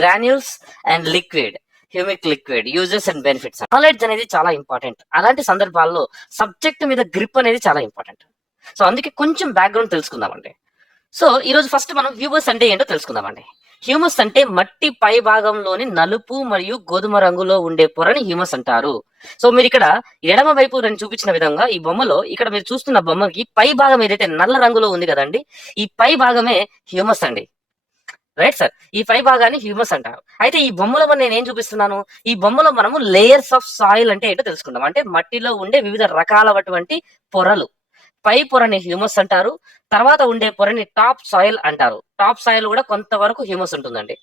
Granules and liquid humic liquid uses and benefits knowledge అనేది చాలా important అలాంటి సందర్భాల్లో సబ్జెక్ట్ మీద గ్రిప్ అనేది చాలా ఇంపార్టెంట్ సో అందుకే కొంచెం బ్యాక్గ్రౌండ్ తెలుసుకుందామండి. సో ఈరోజు ఫస్ట్ మనం హ్యూమస్ అంటే ఏంటో తెలుసుకుందామండి. హ్యూమస్ అంటే మట్టి పై భాగంలోని నలుపు మరియు గోధుమ రంగులో ఉండే పొరని హ్యూమస్ అంటారు. సో మీరు ఇక్కడ ఎడమ వైపు నేను చూపించిన విధంగా ఈ బొమ్మలో ఇక్కడ మీరు చూస్తున్న బొమ్మకి పై భాగం ఏదైతే నల్ల రంగులో ఉంది కదండి ఈ పై భాగమే హ్యూమస్ అండి. రైట్ సార్ ఈ పై భాగాన్ని హ్యూమస్ అంటారు. అయితే ఈ బొమ్మలో మనం నేను ఏం చూపిస్తున్నాను? ఈ బొమ్మలో మనము లేయర్స్ ఆఫ్ సాయిల్ అంటే ఏంటో తెలుసుకుందాం. అంటే మట్టిలో ఉండే వివిధ రకాలటువంటి పొరలు. పై పొరని హ్యూమస్ అంటారు. తర్వాత ఉండే పొరని టాప్ సాయిల్ అంటారు. టాప్ సాయిల్ కూడా కొంతవరకు హ్యూమస్ ఉంటుందండి.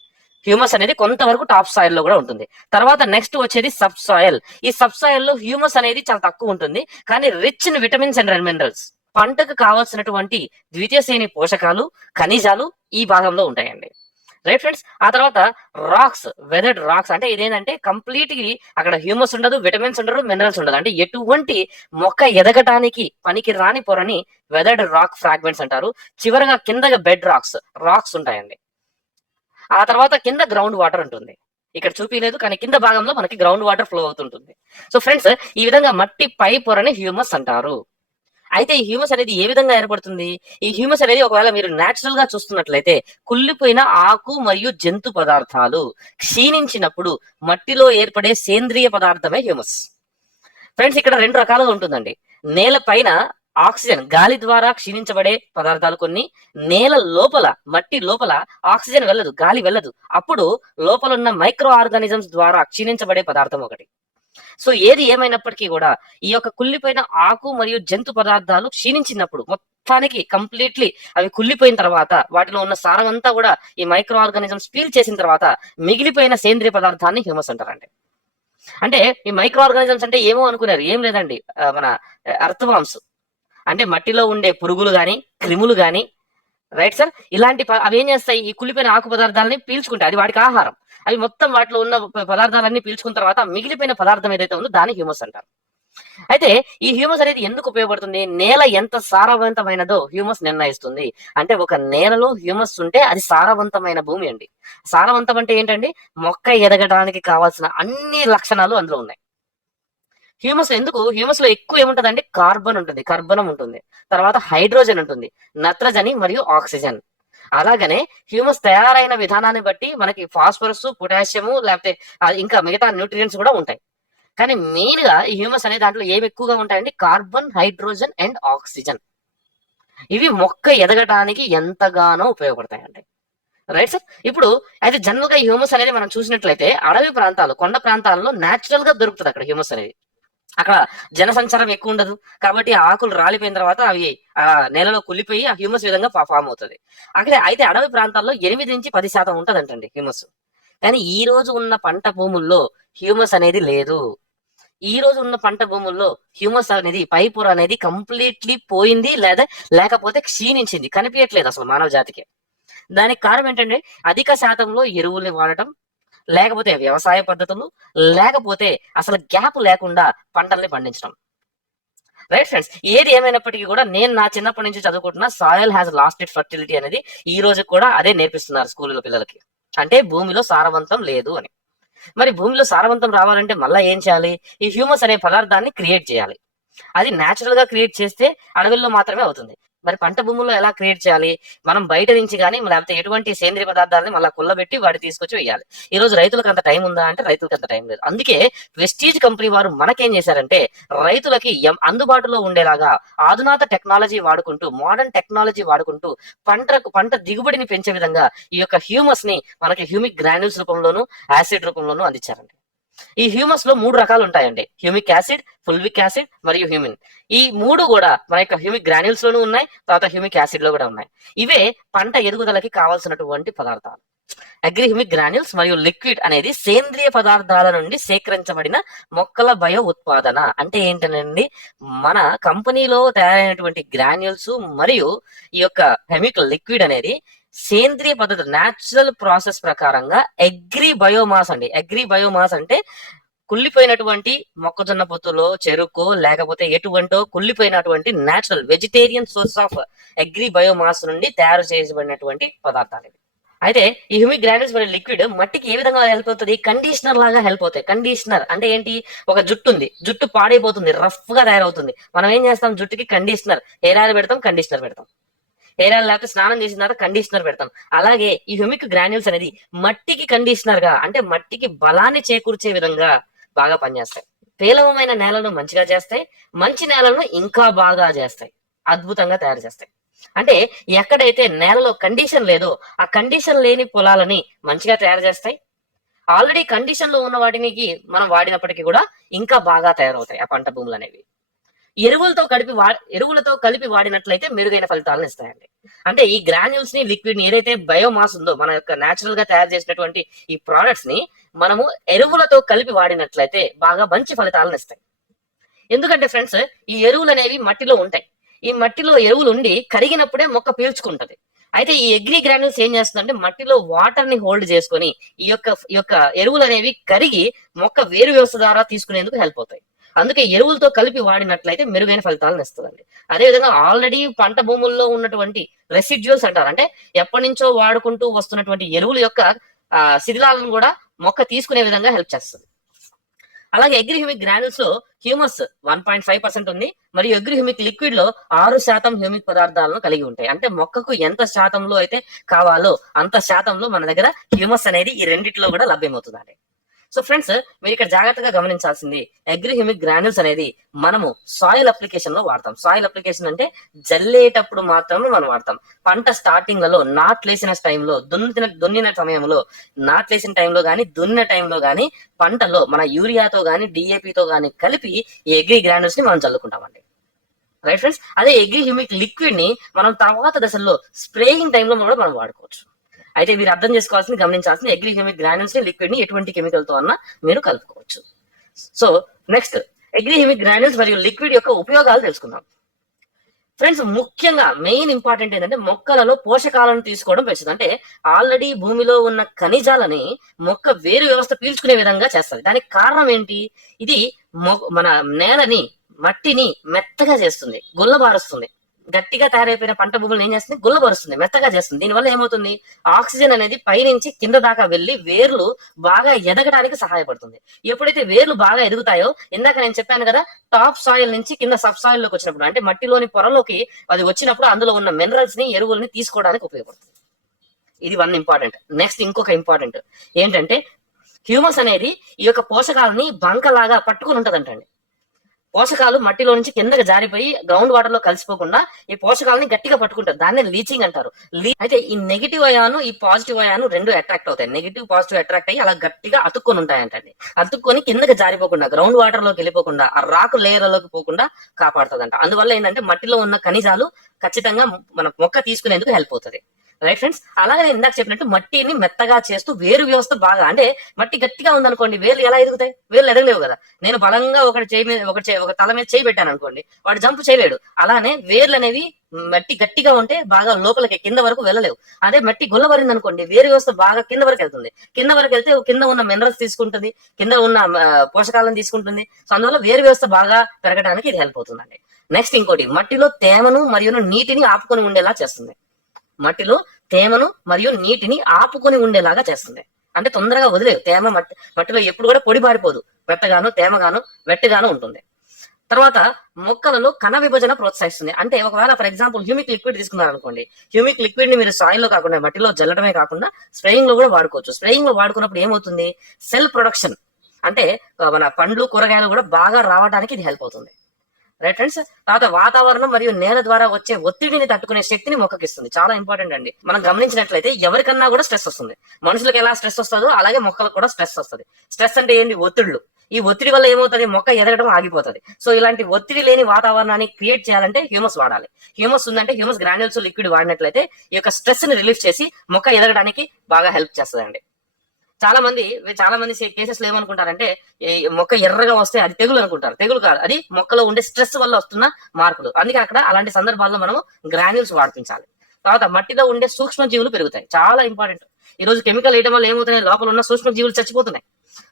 హ్యూమస్ అనేది కొంతవరకు టాప్ సాయిల్లో కూడా ఉంటుంది. తర్వాత నెక్స్ట్ వచ్చేది సబ్ సాయిల్ ఈ సబ్ సాయిల్లో హ్యూమస్ అనేది చాలా తక్కువ ఉంటుంది. కానీ rich in vitamins and minerals పంటకు కావాల్సినటువంటి ద్వితీయ శ్రేణి పోషకాలు ఖనిజాలు ఈ భాగంలో ఉంటాయండి. రైట్ ఫ్రెండ్స్ ఆ తర్వాత రాక్స్ వెదర్డ్ రాక్స్ అంటే ఇదేంటంటే కంప్లీట్గా అక్కడ హ్యూమస్ ఉండదు విటమిన్స్ ఉండదు మినరల్స్ ఉండదు. అంటే ఎటువంటి మొక్క ఎదగటానికి పనికి రాని పొరని వెదర్డ్ రాక్ ఫ్రాగ్మెంట్స్ అంటారు. చివరగా కిందగా బెడ్ రాక్స్ రాక్స్ ఉంటాయండి. ఆ తర్వాత కింద గ్రౌండ్ వాటర్ ఉంటుంది. ఇక్కడ చూపించలేదు కానీ కింద భాగంలో మనకి గ్రౌండ్ వాటర్ ఫ్లో అవుతుంటుంది. సో ఫ్రెండ్స్ ఈ విధంగా మట్టి పై పొరని హ్యూమస్ అంటారు. అయితే ఈ హ్యూమస్ అనేది ఏ విధంగా ఏర్పడుతుంది? ఈ హ్యూమస్ అనేది ఒకవేళ మీరు నాచురల్గా చూస్తున్నట్లయితే కుళ్ళిపోయిన ఆకు మరియు జంతు పదార్థాలు క్షీణించినప్పుడు మట్టిలో ఏర్పడే సేంద్రియ పదార్థమే హ్యూమస్. ఫ్రెండ్స్ ఇక్కడ రెండు రకాలుగా ఉంటుందండి. నేల పైన ఆక్సిజన్ గాలి ద్వారా క్షీణించబడే పదార్థాలు కొన్ని నేల లోపల మట్టి లోపల ఆక్సిజన్ వెళ్ళదు గాలి వెళ్ళదు. అప్పుడు లోపల ఉన్న మైక్రో ఆర్గానిజమ్స్ ద్వారా క్షీణించబడే పదార్థం ఒకటి. సో ఏది ఏమైనప్పటికీ కూడా ఈ యొక్క కుళ్ళిపోయిన ఆకు మరియు జంతు పదార్థాలు క్షీణించినప్పుడు మొత్తానికి కంప్లీట్లీ అవి కుళ్ళిపోయిన తర్వాత వాటిలో ఉన్న సారం అంతా కూడా ఈ మైక్రో ఆర్గానిజమ్స్ పీల్ చేసిన తర్వాత మిగిలిపోయిన సేంద్రియ పదార్థాన్ని హ్యూమస్ అంటారండి. అంటే ఈ మైక్రో ఆర్గానిజమ్స్ అంటే ఏమో అనుకున్నారు. ఏం లేదండి. మన అర్థవాంస్ అంటే మట్టిలో ఉండే పురుగులు గాని క్రిములు గాని రైట్ సార్? ఇలాంటి ప- అవి ఏం చేస్తాయి? ఈ కుళ్ళిపోయిన ఆకు పదార్థాలని పీల్చుకుంటాయి. అది వాటికి ఆహారం. అవి మొత్తం వాటిలో ఉన్న పదార్థాలన్నీ పీల్చుకున్న తర్వాత మిగిలిపోయిన పదార్థం ఏదైతే ఉందో దాన్ని హ్యూమస్ అంటారు. అయితే ఈ హ్యూమస్ అనేది ఎందుకు ఉపయోగపడుతుంది? నేల ఎంత సారవంతమైనదో హ్యూమస్ నిర్ణయిస్తుంది. అంటే ఒక నేలలో హ్యూమస్ ఉంటే అది సారవంతమైన భూమి అండి. సారవంతం అంటే ఏంటండి? మొక్క ఎదగడానికి కావాల్సిన అన్ని లక్షణాలు అందులో ఉన్నాయి. హ్యూమస్ ఎందుకు? హ్యూమస్లో ఎక్కువ ఏముంటదండి? కార్బన్ ఉంటుంది. కార్బనం ఉంటుంది. తర్వాత హైడ్రోజన్ ఉంటుంది. నత్రజని మరియు ఆక్సిజన్. అలాగనే హ్యూమస్ తయారైన విధానాన్ని బట్టి మనకి ఫాస్ఫరస్ పొటాషియము లేకపోతే ఇంకా మిగతా న్యూట్రియంట్స్ కూడా ఉంటాయి. కానీ మెయిన్గా ఈ హ్యూమస్ అనే దాంట్లో ఏవి ఎక్కువగా ఉంటాయండి? Carbon hydrogen and oxygen. ఇవి మొక్క ఎదగటానికి ఎంతగానో ఉపయోగపడతాయండి. Right sir? ఇప్పుడు అయితే జనరల్గా హ్యూమస్ అనేది మనం చూసినట్లయితే అడవి ప్రాంతాలు కొండ ప్రాంతాల్లో నాచురల్గా దొరుకుతుంది అక్కడ హ్యూమస్ అనేది. అక్కడ జనసంచారం ఎక్కువ ఉండదు. కాబట్టి ఆకులు రాలిపోయిన తర్వాత అవి ఆ నేలలో కుళ్ళిపోయి ఆ హ్యూమస్ విధంగా ఫామ్ అవుతుంది. అక్కడ అయితే అడవి ప్రాంతాల్లో ఎనిమిది నుంచి పది శాతం ఉంటదంటండి హ్యూమస్. కానీ ఈ రోజు ఉన్న పంట భూముల్లో హ్యూమస్ అనేది లేదు. ఈ రోజు ఉన్న పంట భూముల్లో హ్యూమస్ అనేది పై పొర అనేది కంప్లీట్లీ పోయింది లేదా లేకపోతే క్షీణించింది. కనిపించట్లేదు అసలు మానవ జాతికి. దానికి కారణం ఏంటంటే అధిక శాతంలో ఎరువుల్ని వాడటం లేకపోతే వ్యవసాయ పద్ధతులు లేకపోతే అసలు గ్యాప్ లేకుండా పంటల్ని పండించడం. రైట్ ఫ్రెండ్స్ ఏది ఏమైనప్పటికీ కూడా నేను నా చిన్నప్పటి నుంచి చదువుకుంటున్న soil has lost it fertility అనేది ఈ రోజు కూడా అదే నేర్పిస్తున్నారు స్కూల్లో పిల్లలకి. అంటే భూమిలో సారవంతం లేదు అని. మరి భూమిలో సారవంతం రావాలంటే మళ్ళీ ఏం చేయాలి? ఈ హ్యూమస్ అనే పదార్థాన్ని క్రియేట్ చేయాలి. అది న్యాచురల్గా క్రియేట్ చేస్తే అడవిలో మాత్రమే అవుతుంది. మరి పంట భూముల్లో ఎలా క్రియేట్ చేయాలి? మనం బయట నుంచి కానీ లేకపోతే ఎటువంటి సేంద్రియ పదార్థాలని మళ్ళీ కుల్లబెట్టి వాటి తీసుకొచ్చి వేయాలి. ఈ రోజు రైతులకు అంత టైం ఉందా అంటే రైతులకు అంత టైం లేదు. అందుకే వెస్టీజ్ కంపెనీ వారు మనకేం చేశారంటే రైతులకి అందుబాటులో ఉండేలాగా ఆధునాత టెక్నాలజీ వాడుకుంటూ మోడర్న్ టెక్నాలజీ వాడుకుంటూ పంటకు పంట దిగుబడిని పెంచే విధంగా ఈ యొక్క హ్యూమస్ని మనకి హ్యూమిక్ గ్రాన్యూల్స్ రూపంలోను యాసిడ్ రూపంలోను అందించారండి. ఈ హ్యూమస్లో మూడు రకాలు ఉంటాయండి హ్యూమిక్ యాసిడ్ ఫుల్విక్ యాసిడ్ మరియు హ్యూమిన్. ఈ మూడు కూడా మన యొక్క హ్యూమిక్ గ్రాన్యూల్స్ లోనూ ఉన్నాయి తర్వాత హ్యూమిక్ యాసిడ్లో కూడా ఉన్నాయి. ఇవే పంట ఎదుగుదలకి కావాల్సినటువంటి పదార్థాలు. అగ్రి హ్యూమిక్ గ్రాన్యూల్స్ మరియు లిక్విడ్ అనేది సేంద్రియ పదార్థాల నుండి సేకరించబడిన మొక్కల బయో ఉత్పాదన అంటే ఏంటనండి? మన కంపెనీలో తయారైనటువంటి గ్రాన్యూల్స్ మరియు ఈ యొక్క హెమిక్ లిక్విడ్ అనేది సేంద్రియ పద్ధతి న్యాచురల్ ప్రాసెస్ ప్రకారంగా అగ్రి బయోమాస్ అండి. అగ్రి బయోమాస్ అంటే కుళ్ళిపోయినటువంటి మొక్కజొన్న పొత్తులో చెరుకు లేకపోతే ఎటువంటో కుళ్ళిపోయినటువంటి natural vegetarian source of agri biomass నుండి తయారు చేయబడినటువంటి పదార్థాలు ఇవి. అయితే ఈ హ్యూమిక్ గ్రాన్యూల్స్ మరియు లిక్విడ్ మట్టికి ఏ విధంగా హెల్ప్ అవుతుంది? కండిషనర్ లాగా హెల్ప్ అవుతాయి. కండిషనర్ అంటే ఏంటి? ఒక జుట్టు ఉంది. జుట్టు పాడైపోతుంది. రఫ్గా తయారవుతుంది. మనం ఏం చేస్తాం? జుట్టుకి కండిషనర్ హెయిర్ ఆయిల్ పెడతాం? కండిషనర్ పెడతాం. హెయిర్ ఆయిల్ లేకపోతే స్నానం చేసిన తర్వాత కండిషనర్ పెడతాం. అలాగే ఈ హ్యూమిక్ గ్రాన్యూల్స్ అనేది మట్టికి కండిషనర్గా అంటే మట్టికి బలాన్ని చేకూర్చే విధంగా బాగా పనిచేస్తాయి. పేలవమైన నేలను మంచిగా చేస్తాయి మంచి నేలను ఇంకా బాగా చేస్తాయి అద్భుతంగా తయారు చేస్తాయి. అంటే ఎక్కడైతే నేలలో కండిషన్ లేదో ఆ కండిషన్ లేని పొలాలని మంచిగా తయారు చేస్తాయి. ఆల్రెడీ కండిషన్లో ఉన్న వాటికి మనం వాడినప్పటికీ కూడా ఇంకా బాగా తయారవుతాయి ఆ పంట భూములు అనేవి. ఎరువులతో కలిపి వా ఎరువులతో కలిపి వాడినట్లయితే మెరుగైన ఫలితాలను ఇస్తాయండి. అంటే ఈ గ్రాన్యూల్స్ని లిక్విడ్ని ఏదైతే బయోమాస్ ఉందో మన యొక్క నేచురల్గా తయారు చేసినటువంటి ఈ ప్రోడక్ట్స్ని మనము ఎరువులతో కలిపి వాడినట్లయితే బాగా మంచి ఫలితాలను ఇస్తాయి. ఎందుకంటే ఫ్రెండ్స్ ఈ ఎరువులు అనేవి మట్టిలో ఉంటాయి. ఈ మట్టిలో ఎరువులు ఉండి కరిగినప్పుడే మొక్క పీల్చుకుంటది. అయితే ఈ ఎగ్రీ గ్రాన్యూల్స్ ఏం చేస్తుందంటే మట్టిలో వాటర్ని హోల్డ్ చేసుకొని ఈ యొక్క ఈ యొక్క ఎరువులు అనేవి కరిగి మొక్క వేరు వ్యవస్థ ద్వారా తీసుకునేందుకు హెల్ప్ అవుతాయి. అందుకే ఎరువులతో కలిపి వాడినట్లయితే మెరుగైన ఫలితాలను ఇస్తుందండి అదేవిధంగా ఆల్రెడీ పంట భూముల్లో ఉన్నటువంటి రెసిడ్యూల్స్ అంటారు. అంటే ఎప్పటి నుంచో వాడుకుంటూ వస్తున్నటువంటి ఎరువుల యొక్క శిథిలాలను కూడా మొక్క తీసుకునే విధంగా హెల్ప్ చేస్తుంది. అలాగే agri humic గ్రాన్యూల్స్లో humus one point five percent ఉంది. మరియు అగ్రిహ్యూమిక్ లిక్విడ్లో ఆరు శాతం హ్యూమిక్ పదార్థాలను కలిగి ఉంటాయి. అంటే మొక్కకు ఎంత శాతంలో అయితే కావాలో అంత శాతంలో మన దగ్గర హ్యూమస్ అనేది ఈ రెండిట్లో కూడా లభ్యమవుతుందండి. సో ఫ్రెండ్స్ మీరు ఇక్కడ జాగ్రత్తగా గమనించాల్సింది అగ్రి గ్రాన్యూల్స్ అనేది మనము సాయిల్ అప్లికేషన్లో వాడతాం. సాయిల్ అప్లికేషన్ అంటే జల్లేటప్పుడు మాత్రమే మనం వాడతాం. పంట స్టార్టింగ్లలో నాట్లేసిన టైంలో దున్నిన దున్నిన సమయంలో నాట్లేసిన టైంలో గానీ దున్నిన టైంలో గానీ పంటలో మన యూరియాతో గానీ డిఏపితో గానీ కలిపి ఈ అగ్రి గ్రాన్యూల్స్ని మనం చల్లుకుంటామండి. రైట్ ఫ్రెండ్స్ అదే అగ్రి హ్యూమిక్ లిక్విడ్ని మనం తర్వాత దశల్లో స్ప్రేయింగ్ టైంలో కూడా మనం వాడుకోవచ్చు. అయితే మీరు అర్థం చేసుకోవాల్సింది గమనించాల్సిన అగ్రి గ్రాన్యూల్స్ని లిక్విడ్ని ఎటువంటి కెమికల్తో అన్నా మీరు కలుపుకోవచ్చు. సో నెక్స్ట్ అగ్రి గ్రాన్యూల్స్ మరియు లిక్విడ్ యొక్క ఉపయోగాలు తెలుసుకుందాం. ఫ్రెండ్స్ ముఖ్యంగా మెయిన్ ఇంపార్టెంట్ ఏంటంటే మొక్కలలో పోషకాలను తీసుకోవడం పెంచుతుంది అంటే ఆల్రెడీ భూమిలో ఉన్న ఖనిజాలని మొక్క వేరు వ్యవస్థ పీల్చుకునే విధంగా చేస్తుంది. దానికి కారణం ఏంటి? ఇది మన నేలని మట్టిని మెత్తగా చేస్తుంది గుల్లబారుస్తుంది. గట్టిగా తయారైపోయిన పంట భూములను ఏం చేస్తుంది? గుల్లబరుస్తుంది మెత్తగా చేస్తుంది. దీనివల్ల ఏమవుతుంది? ఆక్సిజన్ అనేది పైనుంచి కింద దాకా వెళ్ళి వేర్లు బాగా ఎదగడానికి సహాయపడుతుంది. ఎప్పుడైతే వేర్లు బాగా ఎదుగుతాయో ఇందాక నేను చెప్పాను కదా టాప్ సాయిల్ నుంచి కింద సబ్ సాయిల్లోకి వచ్చినప్పుడు అంటే మట్టిలోని పొరలోకి అది వచ్చినప్పుడు అందులో ఉన్న మినరల్స్ని ఎరువుల్ని తీసుకోవడానికి ఉపయోగపడుతుంది. ఇది వన్ ఇంపార్టెంట్. నెక్స్ట్ ఇంకొక ఇంపార్టెంట్. ఏంటంటే హ్యూమస్ అనేది ఈ యొక్క పోషకాలని బంకలాగా పట్టుకుని ఉంటదంటండి. పోషకాలు మట్టిలో నుంచి కిందకి జారిపోయి గ్రౌండ్ వాటర్లో కలిసిపోకుండా ఈ పోషకాలని గట్టిగా పట్టుకుంటారు. దాన్నే లీచింగ్ అంటారు. అయితే ఈ నెగిటివ్ అయాను ఈ పాజిటివ్ అయాను రెండు అట్రాక్ట్ అవుతాయి. నెగిటివ్ పాజిటివ్ అట్రాక్ట్ అయ్యి అలా గట్టిగా అతుక్కొని ఉంటాయంటండి. అతుక్కొని కిందకి జారిపోకుండా గ్రౌండ్ వాటర్లోకి వెళ్ళిపోకుండా ఆ రాకు లేయర్లోకి పోకుండా కాపాడుతుందంట. అందువల్ల ఏంటంటే మట్టిలో ఉన్న ఖనిజాలు ఖచ్చితంగా మన మొక్క తీసుకునేందుకు హెల్ప్ అవుతుంది. రైట్ ఫ్రెండ్స్ అలాగే నేను ఇందాక చెప్పినట్టు మట్టిని మెత్తగా చేస్తూ వేరు వ్యవస్థ బాగా అంటే మట్టి గట్టిగా ఉందనుకోండి వేర్లు ఎలా ఎదుగుతాయి? వేర్లు ఎదగలేవు కదా. నేను బలంగా ఒకటి చేయి మీద ఒక ఒక తల మీద చేయి పెట్టాను అనుకోండి వాడు జంప్ చేయలేడు. అలానే వేర్లు అనేవి మట్టి గట్టిగా ఉంటే బాగా లోపలికి కింద వరకు వెళ్ళలేవు. అదే మట్టి గుల్లబరింది అనుకోండి వేరు వ్యవస్థ బాగా కింద వరకు వెళ్తుంది. కింద వరకు వెళ్తే కింద ఉన్న మినరల్స్ తీసుకుంటుంది కింద ఉన్న పోషకాలను తీసుకుంటుంది. సో అందువల్ల వేరు వ్యవస్థ బాగా పెరగడానికి ఇది హెల్ప్ అవుతుందండి. నెక్స్ట్ ఇంకోటి మట్టిలో తేమను మరియు నీటిని ఆపుకొని ఉండేలా చేస్తుంది. మట్టిలో తేమను మరియు నీటిని ఆపుకొని ఉండేలాగా చేస్తుంది. అంటే తొందరగా వదిలేవు. తేమ మట్టి మట్టిలో ఎప్పుడు కూడా పొడి పారిపోదు. మెత్తగాను తేమగాను వెట్టగాను ఉంటుంది. తర్వాత మొక్కలలో కణ విభజన ప్రోత్సహిస్తుంది. అంటే ఒకవేళ ఫర్ ఎగ్జాంపుల్ హ్యూమిక్ లిక్విడ్ తీసుకున్నారనుకోండి. హ్యూమిక్ లిక్విడ్ని మీరు సాయిల్లో కాకుండా మట్టిలో జల్లడమే కాకుండా స్ప్రేయింగ్లో కూడా వాడుకోవచ్చు. స్ప్రేయింగ్లో వాడుకున్నప్పుడు ఏమవుతుంది? సెల్ ప్రొడక్షన్ అంటే మన పండ్లు కూరగాయలు కూడా బాగా రావడానికి ఇది హెల్ప్ అవుతుంది. రైట్ ఫ్రెండ్స్ తర్వాత వాతావరణం మరియు నేల ద్వారా వచ్చే ఒత్తిడిని తట్టుకునే శక్తిని మొక్కకిస్తుంది. చాలా ఇంపార్టెంట్ అండి. మనం గమనించినట్లయితే ఎవరికన్నా కూడా స్ట్రెస్ వస్తుంది. మనుషులకు ఎలా స్ట్రెస్ వస్తుందో అలాగే మొక్కలకు కూడా స్ట్రెస్ వస్తుంది. స్ట్రెస్ అంటే ఏంటి? ఒత్తిళ్ళు ఈ ఒత్తిడి వల్ల ఏమవుతుంది? మొక్క ఎదగడం ఆగిపోతుంది. సో ఇలాంటి ఒత్తిడి లేని వాతావరణాన్ని క్రియేట్ చేయాలంటే హ్యూమస్ వాడాలి. హ్యూమస్ ఉందంటే హ్యూమస్ గ్రాన్యూల్స్ లిక్విడ్ వాడినట్లయితే ఈ యొక్క స్ట్రెస్ని రిలీఫ్ చేసి మొక్క ఎదగడానికి బాగా హెల్ప్ చేస్తుందండి. చాలా మంది చాలా మంది కేసెస్లో ఏమనుకుంటారంటే ఈ మొక్క ఎర్రగా వస్తే అది తెగులు అనుకుంటారు. తెగులు కాదు. అది మొక్కలో ఉండే స్ట్రెస్ వల్ల వస్తున్న మార్పులు. అందుకే అక్కడ అలాంటి సందర్భాల్లో మనం గ్రాన్యూల్స్ వాడిపించాలి తర్వాత మట్టిలో ఉండే సూక్ష్మ జీవులు పెరుగుతాయి. చాలా ఇంపార్టెంట్ ఈ రోజు కెమికల్ వేయడం వల్ల ఏమవుతున్నాయి? లోపల ఉన్న సూక్ష్మ జీవులు చచ్చిపోతున్నాయి.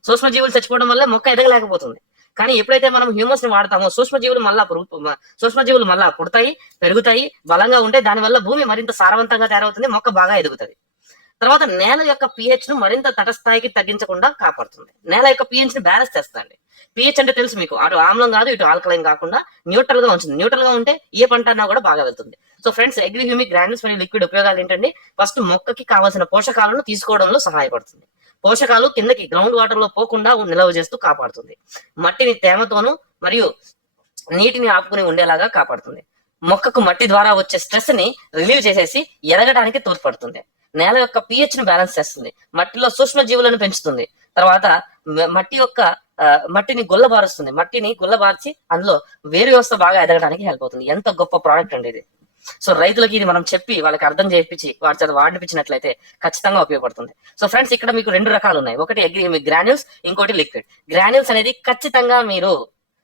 సూక్ష్మ జీవులు చచ్చిపోవడం వల్ల మొక్క ఎదగలేకపోతుంది. కానీ ఎప్పుడైతే మనం హ్యూమస్ని వాడతామో సూక్ష్మజీవులు మళ్ళా సూక్ష్మజీవులు మళ్ళా పుడతాయి పెరుగుతాయి బలంగా ఉంటే దానివల్ల భూమి మరింత సారవంతంగా తయారవుతుంది మొక్క బాగా ఎదుగుతుంది. తర్వాత నేల యొక్క పిహెచ్ను మరింత తటస్థాయికి తగ్గించకుండా కాపాడుతుంది. నేల యొక్క పిహెచ్ని బ్యాలెన్స్ చేస్తుంది పిహెచ్ అంటే తెలుసు మీకు అటు ఆమ్లం కాదు ఇటు ఆల్కలైన్ కాకుండా న్యూట్రల్గా ఉంచుతుంది న్యూట్రల్గా ఉంటే ఏ పంట అన్నా కూడా బాగా వెళ్తుంది. So friends agri humic granules మరియు లిక్విడ్ ఉపయోగాలు ఏంటంటే ఫస్ట్ మొక్కకి కావాల్సిన పోషకాలను తీసుకోవడంలో సహాయపడుతుంది. పోషకాలు కిందకి గ్రౌండ్ వాటర్లో పోకుండా నిల్వ చేస్తూ కాపాడుతుంది. మట్టిని తేమతోను మరియు నీటిని ఆపుకుని ఉండేలాగా కాపాడుతుంది. మొక్కకు మట్టి ద్వారా వచ్చే స్ట్రెస్ని రిలీవ్ చేసేసి ఎదగడానికి తోడ్పడుతుంది. నేల యొక్క పిహెచ్ని బ్యాలెన్స్ చేస్తుంది. మట్టిలో సూక్ష్మ జీవులను పెంచుతుంది. తర్వాత మట్టి యొక్క మట్టిని గుల్లబారుస్తుంది. మట్టిని గుల్లబార్చి అందులో వేరు వ్యవస్థ బాగా ఎదగడానికి హెల్ప్ అవుతుంది. ఎంత గొప్ప ప్రోడక్ట్ అండి ఇది. సో రైతులకి ఇది మనం చెప్పి వాళ్ళకి అర్థం చేయించి వాటి చేత వాడిపించినట్లయితే ఖచ్చితంగా ఉపయోగపడుతుంది. సో ఫ్రెండ్స్ ఇక్కడ మీకు రెండు రకాలు ఉన్నాయి. ఒకటి అగ్రి గ్రాన్యూల్స్ ఇంకోటి లిక్విడ్ గ్రాన్యూల్స్ అనేది ఖచ్చితంగా మీరు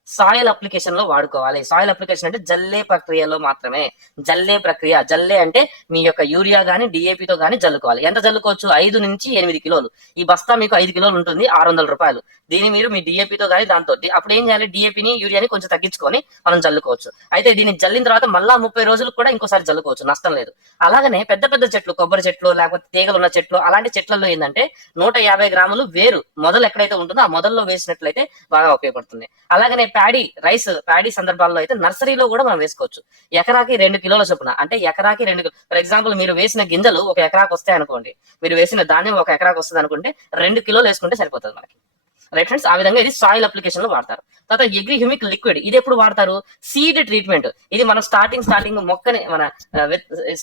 సాయిల్ అప్లికేషన్లో వాడుకోవాలి. సాయిల్ అప్లికేషన్ అంటే జల్లే ప్రక్రియలో మాత్రమే. జల్లే ప్రక్రియ. జల్లే అంటే మీ యొక్క యూరియా గానీ డిఏపితో తో గానీ జల్లుకోవాలి. ఎంత జల్లుకోవచ్చు? ఐదు నుంచి ఎనిమిది కిలోలు. ఈ బస్తా మీకు ఐదు కిలోలు ఉంటుంది. ఆరు వందల రూపాయలు. దీన్ని మీరు మీ డిఏపితో తో గానీ దాంతో అప్పుడు ఏం చేయాలి? డిఏపిని యూరియాని కొంచెం తగ్గించుకొని మనం జల్లుకోవచ్చు. అయితే దీన్ని జల్లిన తర్వాత మళ్ళా ముప్పై రోజులు కూడా ఇంకోసారి జల్లుకోవచ్చు. నష్టం లేదు. అలాగనే పెద్ద పెద్ద చెట్లు కొబ్బరి చెట్లు లేకపోతే తీగలు ఉన్న చెట్లు అలాంటి చెట్లలో ఏంటంటే నూట యాభై గ్రాములు వేరు మొదలు ఎక్కడైతే ఉంటుందో ఆ మొదల్లో వేసినట్లయితే బాగా ఉపయోగపడుతుంది. అలాగనే ప్యాడీ రైస్ ప్యాడీ సందర్భాల్లో అయితే నర్సరీలో కూడా మనం వేసుకోవచ్చు. ఎకరాకి రెండు కిలోల చొప్పున అంటే ఎకరాకి రెండు ఫర్ ఎగ్జాంపుల్ మీరు వేసిన గింజలు ఒక ఎకరాకు వస్తాయి అనుకోండి మీరు వేసిన ధాన్యం ఒక ఎకరాకు వస్తుంది అనుకుంటే రెండు కిలోలు వేసుకుంటే సరిపోతుంది మనకి. రైట్ ఫ్రెండ్స్ ఆ విధంగా ఇది సాయిల్ అప్లికేషన్లో వాడతారు. తర్వాత ఎగ్రి హ్యూమిక్ లిక్విడ్ ఇది ఎప్పుడు వాడతారు? సీడ్ ట్రీట్మెంట్ ఇది మనం స్టార్టింగ్ స్టార్టింగ్ మొక్కని మన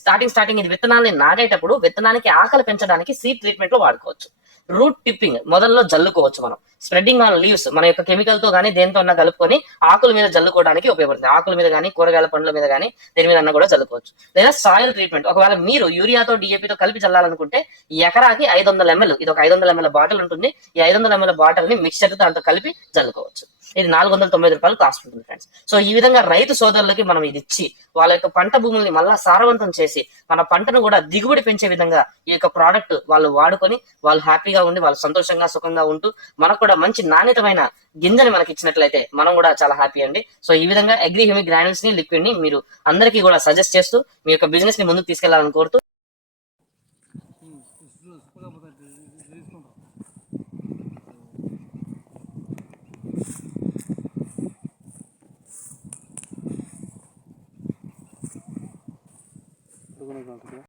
స్టార్టింగ్ స్టార్టింగ్ ఇది విత్తనాలని నాటేటప్పుడు విత్తనానికి ఆకలి పెంచడానికి సీడ్ ట్రీట్మెంట్లో వాడుకోవచ్చు. రూట్ టిప్పింగ్ మొదల్లో జల్లుకోవచ్చు మనం. స్ప్రెడ్డింగ్ ఆన్ లీవ్స్ మన యొక్క కెమికల్తో కానీ దేంతో అన్నా కలుపుకొని ఆకుల మీద జల్లుకోవడానికి ఉపయోగపడుతుంది. ఆకుల మీద కానీ కూరగాయల పండ్ల మీద కానీ దేని మీద అన్నా కూడా జల్లుకోవచ్చు. లేదా సాయిల్ ట్రీట్మెంట్ ఒకవేళ మీరు యూరియాతో డిఏపితో కలిపి చల్లాలనుకుంటే ఎకరాకి ఐదు వందల ఎంఎల్ ఇది ఒక ఐదు వందల ఎంఎల్ బాటిల్ ఉంటుంది. ఈ ఐదు వందల ఎంఎల్ బాటిల్ ని మిక్చర్ దాంతో కలిపి చల్లుకోవచ్చు. ఇది నాలుగు వందల తొంభై రూపాయలు కాస్ట్ ఉంటుంది ఫ్రెండ్స్ సో ఈ విధంగా రైతు సోదరులకి మనం ఇది ఇచ్చి వాళ్ళ యొక్క పంట భూముల్ని మళ్ళా సారవంతం చేసి మన పంటను కూడా దిగుబడి పెంచే విధంగా ఈ యొక్క ప్రోడక్ట్ వాళ్ళు వాడుకొని వాళ్ళు హ్యాపీగా ఉండి వాళ్ళు సంతోషంగా సుఖంగా ఉంటూ మనకు కూడా మంచి నాణ్యతమైన గింజని మనకి ఇచ్చినట్లయితే మనం కూడా చాలా హ్యాపీ అండి. సో ఈ విధంగా అగ్రి హ్యూమిక్ గ్రాన్యూల్స్ని లిక్విడ్ని మీరు అందరికీ కూడా సజెస్ట్ చేస్తూ మీ యొక్క బిజినెస్ని ముందుకు తీసుకెళ్ళాలని కోరుతూ கணக்கு